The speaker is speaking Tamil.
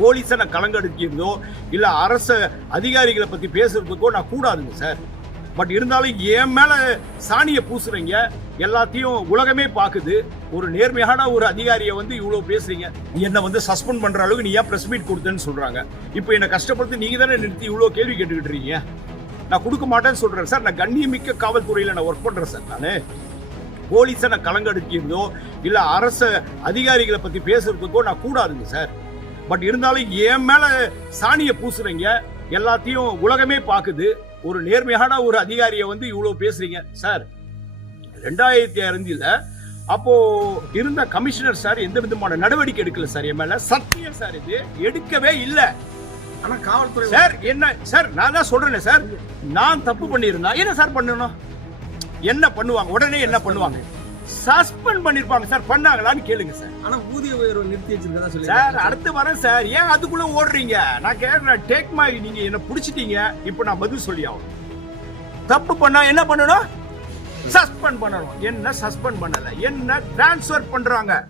போலீஸை நான் கலங்கடிக்கிறதோ இல்லை அரச அதிகாரிகளை பற்றி பேசுறதுக்கோ நான் கூடாதுங்க சார். பட் இருந்தாலும் என் மேலே சாணியை பூசுறீங்க எல்லாத்தையும் உலகமே பார்க்குது ஒரு நேர்மையான ஒரு அதிகாரியை வந்து இவ்வளோ பேசுறீங்க என்னை வந்து சஸ்பெண்ட் பண்ணுற அளவுக்கு நீ ஏன் ப்ரெஸ் மீட் கொடுத்தேன்னு சொல்கிறாங்க இப்போ என்னை கஷ்டப்படுத்தி நீங்கள் தானே நிறுத்தி இவ்வளோ கேள்வி கேட்டுக்கிட்டு இருக்கீங்க? நான் கொடுக்க மாட்டேன்னு சொல்கிறேன் சார். நான் கண்ணியமிக்க காவல்துறையில் நான் ஒர்க் பண்ணுறேன் சார் நான். போலீஸை நான் கலங்கடிக்கிறதோ இல்லை அரச அதிகாரிகளை பற்றி பேசுகிறதுக்கோ நான் கூடாதுங்க சார். பட் இருந்தாலும் என் மேல சாணியை பூசுறீங்க எல்லாத்தையும் உலகமே பாக்குது ஒரு நேர்மையான ஒரு அதிகாரியை வந்து இவ்வளவு பேசுறீங்க. சார் ரெண்டாயிரத்தி அஞ்சுல அப்போ இருந்த கமிஷனர் சார் எந்த விதமான நடவடிக்கை எடுக்கல சார் என் மேல? சத்தியம் சார் இது. எடுக்கவே இல்லை. ஆனா காவல்துறை சார் என்ன சார் நான் தான் சொல்றேனே சார். நான் தப்பு பண்ணியிருந்தா என்ன சார் பண்ணணும்? என்ன பண்ணுவாங்க? உடனே என்ன பண்ணுவாங்க? சஸ்பெண்ட் பண்ணிருப்பாங்க சார் பண்ணாங்களான்னு கேளுங்க சார். ஆனா ஊதிய உயர்வு நிறுத்தி வச்சிருக்கதா சொல்லி சார் அடுத்து வரேன் சார். ஏன் அதுக்குள்ள ஓடுறீங்க? நான் கேட்கிறேன் டேக் மை நீங்க என்ன புடிச்சிட்டீங்க. இப்போ நான் பதில் சொல்லி ஆகணும். தப்பு பண்ணா என்ன பண்ணணும்? சஸ்பெண்ட் பண்ணணும். என்ன சஸ்பெண்ட் பண்ணல? என்ன டிரான்ஸ்ஃபர் பண்றாங்க?